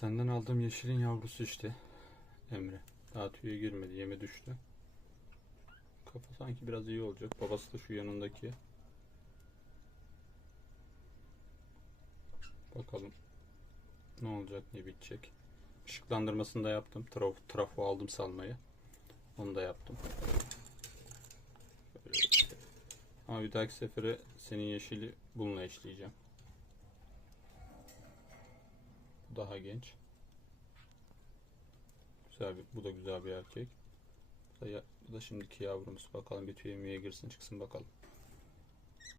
Senden aldığım yeşilin yavrusu işte. Emre. Daha tüye girmedi. Yeme düştü. Kafa sanki biraz iyi olacak. Babası da şu yanındaki. Bakalım ne olacak, ne bitecek. Işıklandırmasını da yaptım. Trafo aldım salmayı. Onu da yaptım. Ama bir dahaki sefere senin yeşili bununla eşleyeceğim. Bu daha genç. Güzel bir, bu da güzel bir erkek. Bu da şimdiki yavrumuz. Bakalım bir tüye girsin çıksın bakalım.